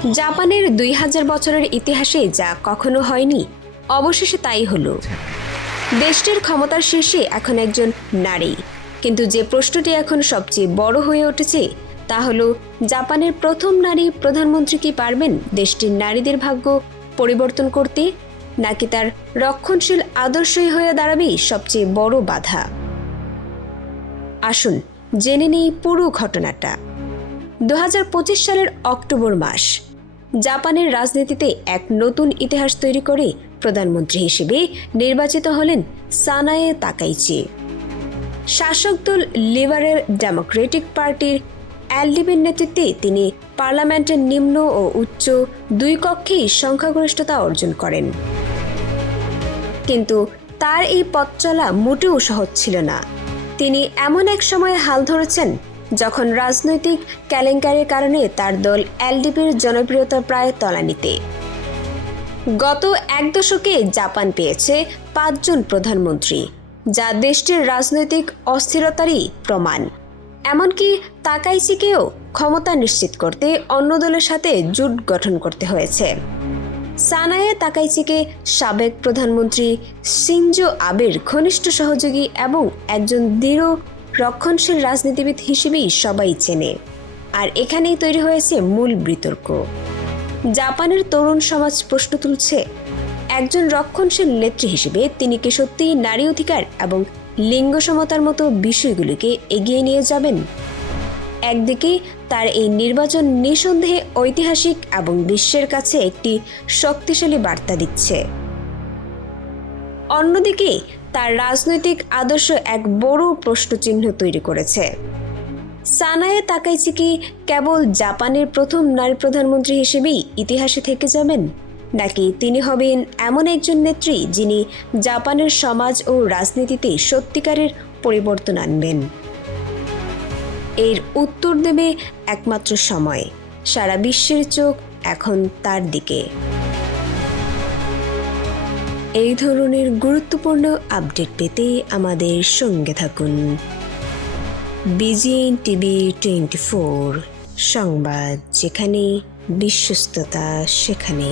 জাপানের 2000 বছরের ইতিহাসে যা কখনো হয়নি, অবশেষে তাই হলো। দেশটির ক্ষমতার শীর্ষে এখন একজন নারী। কিন্তু যে প্রশ্নটি এখন সবচেয়ে বড় হয়ে উঠেছে তা হলো, জাপানের প্রথম নারী প্রধানমন্ত্রী কি পারবেন দেশটির নারীদের ভাগ্য পরিবর্তন করতে, নাকি তার রক্ষণশীল আদর্শই হয়ে দাঁড়াবে সবচেয়ে বড় বাধা? আসুন জেনে নেই পুরো ঘটনাটা। 2025 সালের অক্টোবর মাস, জাপানের রাজনীতিতে এক নতুন ইতিহাস তৈরি করে প্রধানমন্ত্রী হিসেবে নির্বাচিত হলেন সানায়ে তাকাইচি। শাসক দল লিবারেল ডেমোক্রেটিক পার্টির এলডিপির নেতৃত্বে তিনি পার্লামেন্টের নিম্ন ও উচ্চ দুই কক্ষেই সংখ্যাগরিষ্ঠতা অর্জন করেন। কিন্তু তার এই পথ চলা মোটেও সহজ ছিল না। তিনি এমন এক সময়ে হাল ধরেছেন যখন রাজনৈতিক কেলেঙ্কারির কারণে তার দল এলডিপির জনপ্রিয়তা প্রায় তলানিতে। গত এক দশকে জাপান পেয়েছে 5 জন প্রধানমন্ত্রী, যা দেশটির রাজনৈতিক অস্থিরতারই প্রমাণ। এমনকি তাকাইচিকেও ক্ষমতা নিশ্চিত করতে অন্য দলের সাথে জোট গঠন করতে হয়েছে। সানায়ে তাকাইচিকে সাবেক প্রধানমন্ত্রী শিনজো আবের ঘনিষ্ঠ সহযোগী এবং একজন দৃঢ় রক্ষণশীল রাজনীতিবিদ হিসেবেই সবাই চেনে। আর এখানেই তৈরি হয়েছে মূল বিতর্ক। জাপানের তরুণ সমাজ প্রশ্ন তুলছে, একজন রক্ষণশীল নেত্রী হিসেবে তিনি কি সত্যিই নারী অধিকার এবং লিঙ্গ সমতার মতো বিষয়গুলিকে এগিয়ে নিয়ে যাবেন? একদিকে তার এই নির্বাচন নিঃসন্দেহে ঐতিহাসিক এবং বিশ্বের কাছে একটি শক্তিশালী বার্তা দিচ্ছে। অন্যদিকে তার রাজনৈতিক আদর্শ এক বড় প্রশ্নচিহ্ন তৈরি করেছে। সানায়ে তাকাইচি কি কেবল জাপানের প্রথম নারী প্রধানমন্ত্রী হিসেবেই ইতিহাসে থেকে যাবেন, নাকি তিনি হবেন এমন একজন নেত্রী যিনি জাপানের সমাজ ও রাজনীতিতে সত্যিকারের পরিবর্তন আনবেন? এর উত্তর দেবে একমাত্র সময়। সারা বিশ্বের চোখ এখন তার দিকে। এই ধরনের গুরুত্বপূর্ণ আপডেট পেতে আমাদের সঙ্গে থাকুন। বিজিএন টিভি 24 সংবাদ, যেখানে বিশ্বস্ততা সেখানে।